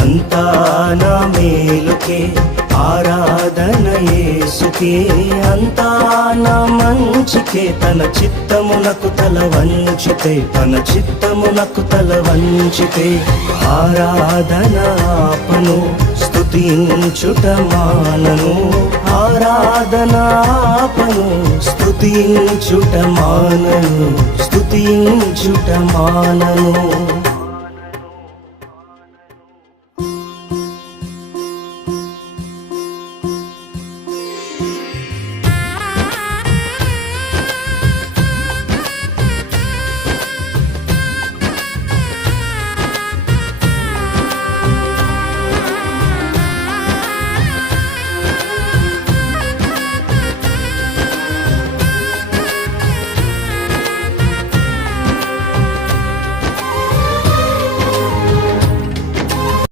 అంతా నా మేలుకే ఆరాధన యేసుకే, అంతా నా మంచికే. తన చిత్తమునకు తల వంచితే, తన చిత్తమునకు తల వంచితే ఆరాధన ఆపను, స్తుతించుట మానను. ఆరాధన ఆపను, స్తుతించుట మానను, స్తుతించుట మానను.